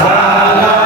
Muhammad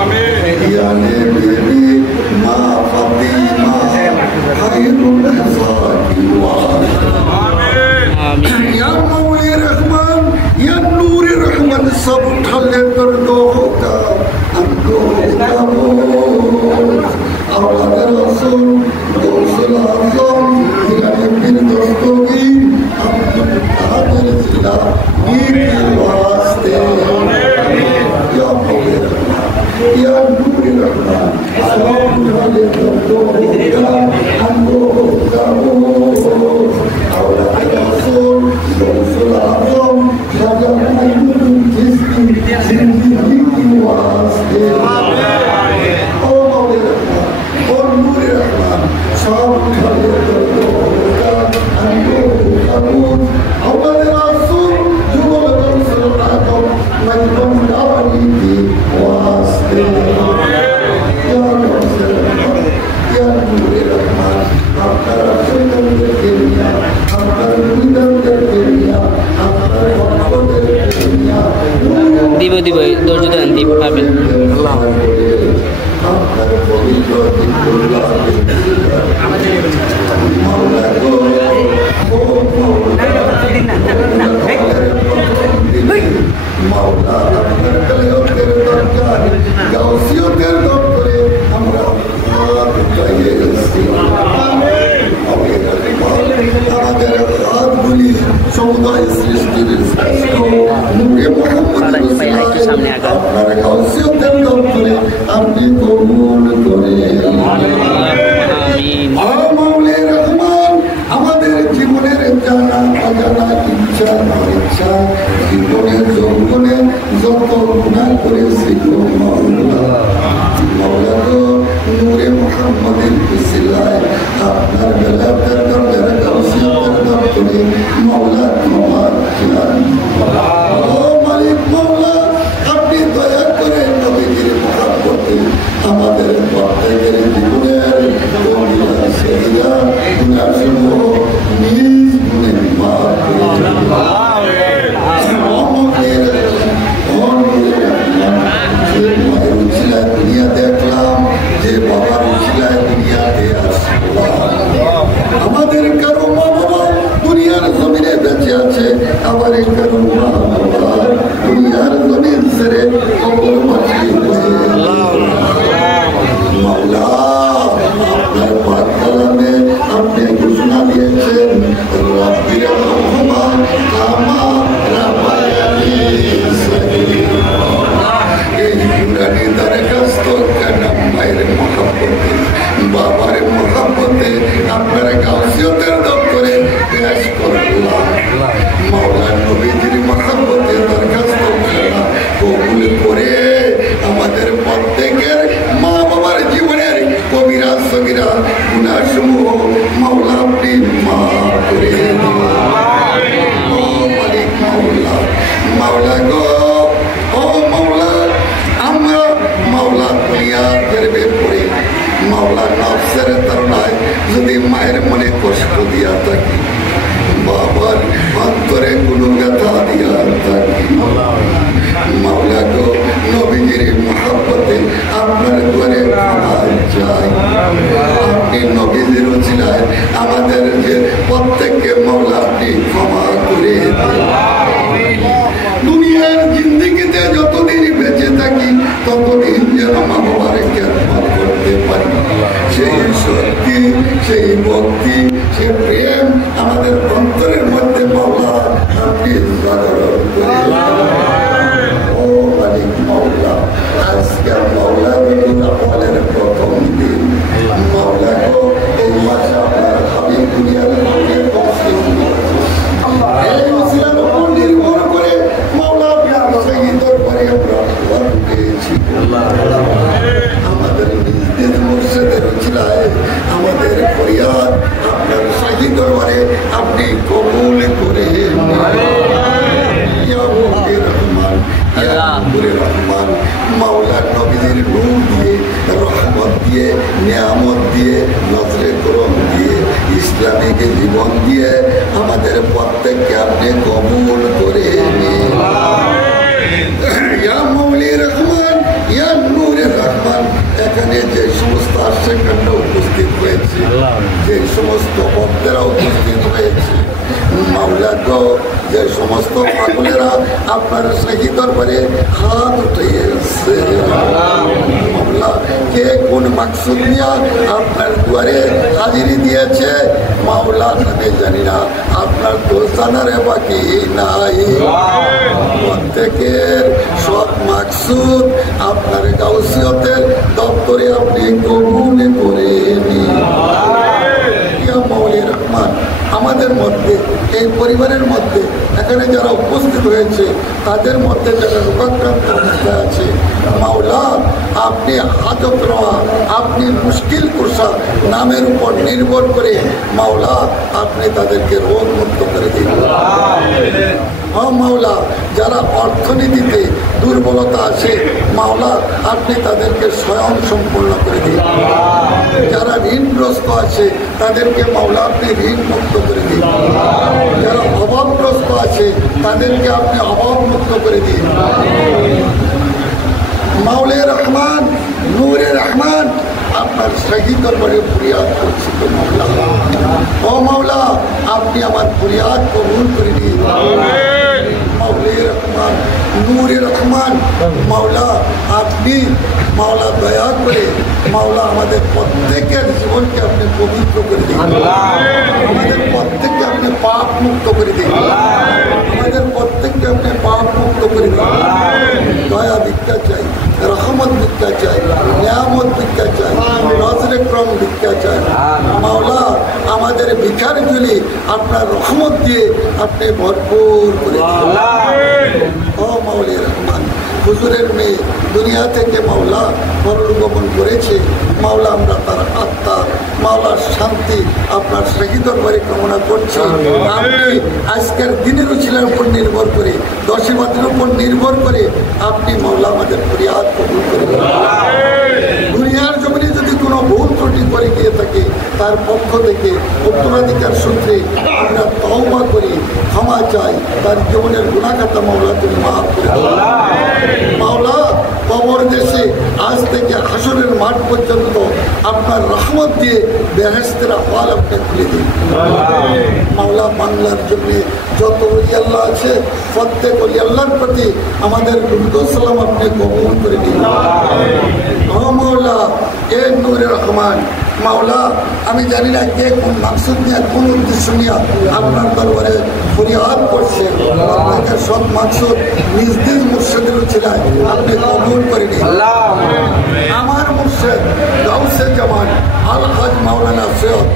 Amen. वास्ते या मौला या नूर रहमान सलाम वाले दो हमको करो और रसूल रसूल आजम राजा महमूद जिसकी जिंदगी की वास्ते ओ मौला रहमान और नूर रहमान सलाम वाले दो हमको करो और रसूल जुमल रसूल आजम महमूद दावरी की वास्ते या रसूल या नूर रहमान आपका रसूल के लिए आपका निदन के लिए आपका वक्त के लिए দিব দিব ধৈর্য ধরেন দিব পাবেন आपका पवित्र दिलुल्लाह मौला को मौला आपका कलियों के दरकार गाउसियों के दरबारे हमरा हाथ चाहिए আমাদের হাতগুলি সমুদায় সৃষ্টির আপনার গাউসিয়তের দপ্তরে আপনি কবুল করে মাওলা রহমান আমাদের জীবনের জানা অজানা ইচ্ছা অনিচ্ছা জীবনের যৌবনে যত গুনাহ করেছি মাওলা গো নূরে মুহাম্মাদের উসিলায় আপনার বেলাতের দরজায় গাউসিয়তের দপ্তরে মাওলা তোমার ও মালিক মাওলা আপনি দয়া করে নবীজির মহব্বতে আমাদের প্রত্যেকের জীবনের দুনিয়া সেরা গুনাহসমূহ নিজ গুণে মাফ করে দুনিয়া দেখলাম যে বাবার উচিলায় দুনিয়াতে আসলাম আমাদের কারো মা বাবা দুনিয়ার জমিনে বেঁচে আছে আবার কারো মা বাবা দুনিয়ার জমিন ছেড়ে কবর মাটি মাওলা আপনার পাক কালামে আপনি ঘোষণা দিয়েছেন রাব্বির রহমান কামা রাব্বায়ানি সগীরা দরখাস্ত করলাম মায়ের মহব্বতে বাবার মহব্বতে আপনার গাউসিয়তের দপ্তরে পেশ করলাম মাওলা নবীজির মহব্বতে দরখাস্ত করলাম কবুল করে আমাদের প্রত্যেকের মা বাবার জীবনের কবিরা সগীরা গুনাহসমূহ মাওলা আপনি মাফ করে দিন ও মালিক মাওলা মাওলা গো ও মাওলা আমরা মাওলা দুনিয়া গর্বে পড়ে মাওলা নফসের তাড়নায় যদি মায়ের মনে কষ্ট দিয়া থাকি বাবার অন্তরে কোনো ব্যথা দিয়া থাকি মাওলা গো নবীজির মহব্বতে আপনার ঘরে ক্ষমা চাই আপনি নবীজির উছিলায় আমাদের যে প্রত্যেককে মাওলা আপনি ক্ষমা করে দেন দুনিয়ার জিন্দেগিতে যতদিন বেঁচে থাকি ততদিন যেন মা বাবার খেদমত করতে পারি সেই শক্তি সেই ভক্তি সেই প্রেম আমাদের অন্তরের মধ্যে মাওলা আপনি জাগরণ করে ও মালিক মাওলা আজকে মাওলা আমলের প্রথম দিন মাওলা গো এই মাসে আপনার হাবিব দুনিয়ার মধ্যে এই ওসিলার উপর নির্ভর করে মাওলা আপনার শহীদের পরে আমরা পেয়েছি আমাদের নিজ মুর্শিদের উছিলায় আমাদের ফরিয়াদ আপনার শাহী দরবারে আপনি কবুল করে মাওলা নবীদের নূর দিয়ে রহমত দিয়ে নিয়ামত দিয়ে নজরে করম দিয়ে ইসলামিক জীবন দিয়ে আমাদের প্রত্যেককে আপনি কবুল করে নিন ইয়া মৌলি রহমান ইয়া নূরে রহমান এখানে যে সমস্ত আশেখানরা উপস্থিত হয়েছে যে সমস্ত ভক্তেরা উপস্থিত হয়েছে মাওলা গো যে সমস্ত পাগলেরা আপনার সেই দরবারে হাত উঠিয়েছে মাওলা কে কোন মাকসুদ নিয়ে আপনার দুয়ারে হাজিরি দিয়েছে মাওলা আমি জানি না আপনার তো জানারে বাকি নাই প্রত্যেক প্রত্যেকের সব মাকসুদ আপনার গাউসিয়তের দপ্তরে আপনি কবুল করে নিন। ইয়া মাওলা রহমান, আমাদের মধ্যে এই পরিবারের মধ্যে এখানে যারা উপস্থিত হয়েছে তাদের মধ্যে যারা রোগাক্রান্ত অবস্থায় আছে, মাওলা আপনি হাজত রওয়া, আপনি মুশকিল কুরসা নামের উপর নির্ভর করে মাওলা আপনি তাদেরকে রোগ মুক্ত করে দিন। মাওলা যারা অর্থনীতিতে দুর্বলতা আছে মাওলা আপনি তাদেরকে স্বয়ং সম্পূর্ণ করে দিন। যারা ঋণগ্রস্ত আছে তাদেরকে মাওলা আপনি ঋণ মুক্ত করে দিন। যারা অভাবগ্রস্ত আছে তাদেরকে আপনি অভাব মুক্ত করে দিন। মাওলা রহমান, নূরে রহমান, আপনার সহি দরবারে ফরিয়াদ করছি তো মাওলা। ও মাওলা আপনি আমার ফরিয়াদ কবুল করে দিন। মাওলা রহমান, নূরে রহমান, মাওলা আপনি মাওলা দয়া করে মাওলা আমাদের প্রত্যেকের জীবনকে আপনি পবিত্র করে দিন। আমাদের প্রত্যেককে আপনি পাপ মুক্ত করে দিন। আমাদের প্রত্যেককে আপনি পাপ মুক্ত করে দিন। দয়া ভিক্ষা চাই, রহমত ভিক্ষা চাই, নিয়ামত ভিক্ষা চাই, নজরে ক্রম ভিক্ষা চাই। মাওলা আমাদের ভিখার ঝুলি আপনার রহমত দিয়ে আপনি ভরপুর করে দিন। ও মাওলা রহমান, হুজুরের মেয়ে দুনিয়া থেকে মাওলা পরলোকগমন করেছে মাওলা, আমরা তার আত্মা মাওলার শান্তি আপনার সহি দরবারে কামনা করছি। আপনি আজকের দিনের উছিলার উপর নির্ভর করে, দশীবাদের উপর নির্ভর করে আপনি মাওলা আমাদের ফরিয়াদ কবুল করে। দুনিয়ার জমিনে যদি কোনো ভুল ত্রুটি করে গিয়ে থাকে তার পক্ষ থেকে উত্তরাধিকার সূত্রে আমরা তওবা করি, ক্ষমা চাই, তার জীবনের গুনাহগাতা মাওলা তুমি মাফ করে দাও। মাওলা কবর দেশে আজ থেকে হাসরের মাঠ পর্যন্ত আপনার রহমত দিয়ে বেহেশতের হল আপনি খুলে দিন। মাওলা বাংলার জন্য যত ওলি আল্লাহ আছে প্রত্যেক ওলি আল্লাহর প্রতি আমাদের দুরূদ ও সালাম আপনি কবুল করে দিন। ও মাওলা এ নূরে রহমান, মাওলা আমি জানি না কে কোন মাকসুদ নিয়ে কোন উদ্দেশ্য নিয়ে আপনার দরবারে ফরিয়াদ করছে। আপনাকে সব মাকসুদ নিজ নিজ মুর্শিদের ছিলেন আপনি কবুল করে নিন। আমার মুর্শিদ গাউসে জামান আল হাজ মাওলানা সৈয়দ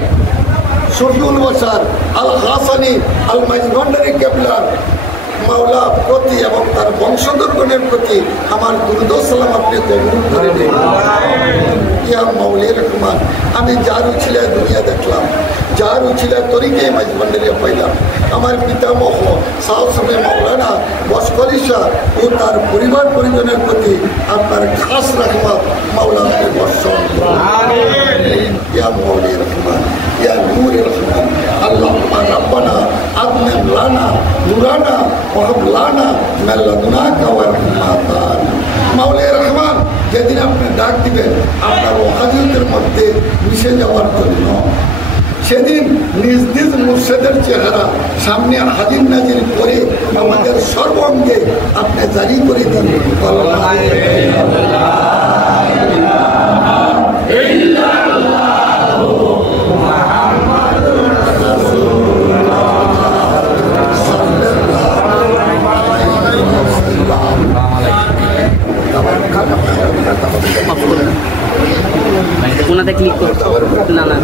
শফিউল বাশার আল হাসানি আল মাইজভান্ডারি কেবলা মাওলা প্রতি এবং তার বংশধরগণের প্রতি আমার দুরূদ ও সালাম আপনি কবুল করে নিন। ইয়া মাওলা রহমান, আমি যার উছিলায় দুনিয়া দেখলাম, যার উছিলায় তরিকে মাইজভান্ডারি পাইলাম, আমার পিতামহ সাহসে মাওলানা বশকরি শাহ ও তার পরিবার পরিজনের প্রতি আপনার খাস রহমত মাওলা আপনি বর্ষণ করুন। ইয়া মাওলা রহমান, ইয়া নূরে রহমান, আল্লাহুম্মা রাব্বানা আতমিম লানা নূরানা ওয়া হাব লানা মিন লাদুনকা ওয়া রাহমাতান। মাওলা রহমান, যেদিন আপনি ডাক দিবেন আপনার ওয়াহাদিয়তের মধ্যে মিশে যাওয়ার জন্য, সেদিন নিজ নিজ মুর্শিদের চেহারা সামনে হাজির নাজির করে আমাদের সর্বাঙ্গে আপনি জারি করে দিন। কোনাতে ক্লিক করো, না না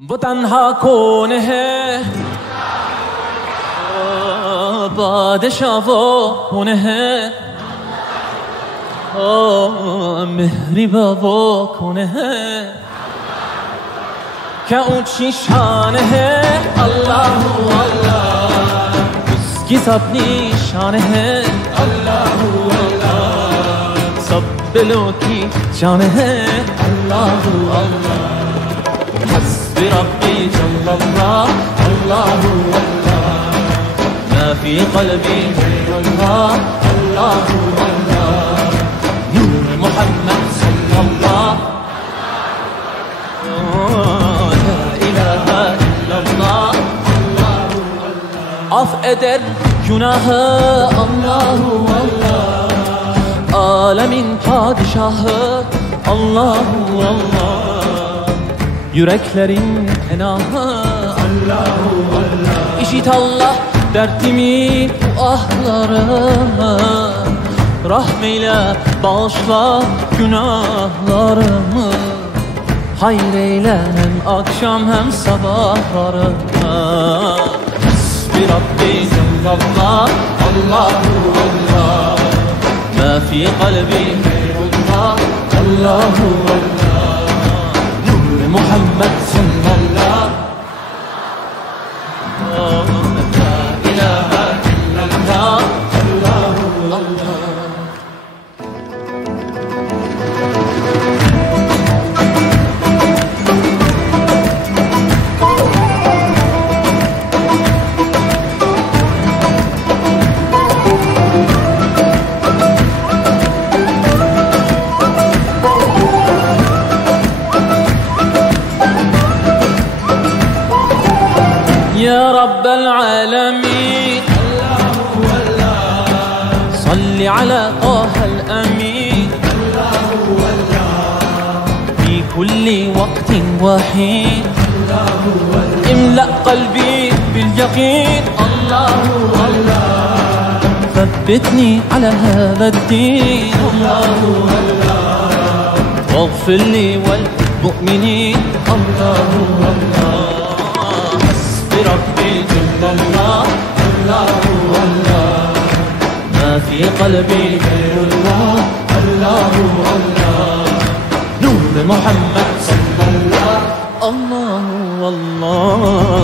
वो तन्हा कौन है, बादशाह वो कौन है, मेहरिबा वो कौन है, क्या ऊंची शान है, अल्लाह अल्लाह उसकी सब निशान है, अल्लाह अल्लाह सब दिलों की जान है अल्लाह अल्लाह हस्बी रब्बी जल्लल्लाह अल्लाह अल्लाह मा फी क़ल्बी गैरुल्लाह अल्लाह अल्लाह नूर मुहम्मद सल्लल्लाह ला इलाहा इल्लल्लाह af eder günahı Allahu Allah alemin padişahı Allahu Allah yüreklerin enahı Allahu Allah İşit Allah dertimi ahlarımı rahmeyle bağışla günahlarımı hayır eyle hem akşam hem sabahlarımı بربي جل الله الله الله ما في قلبي غير الله الله الله نور محمد صلى الله لا إله إلا الله الله الله يا رب العالمين الله الله صل على طه الأمين الله الله في كل وقت وحين الله الله املأ قلبي باليقين الله الله ثبتني على هذا الدين الله الله واغفر لي والمؤمنين الله الله بربي جل الله الله الله ما في قلبي غير الله الله الله نور محمد صلى الله الله والله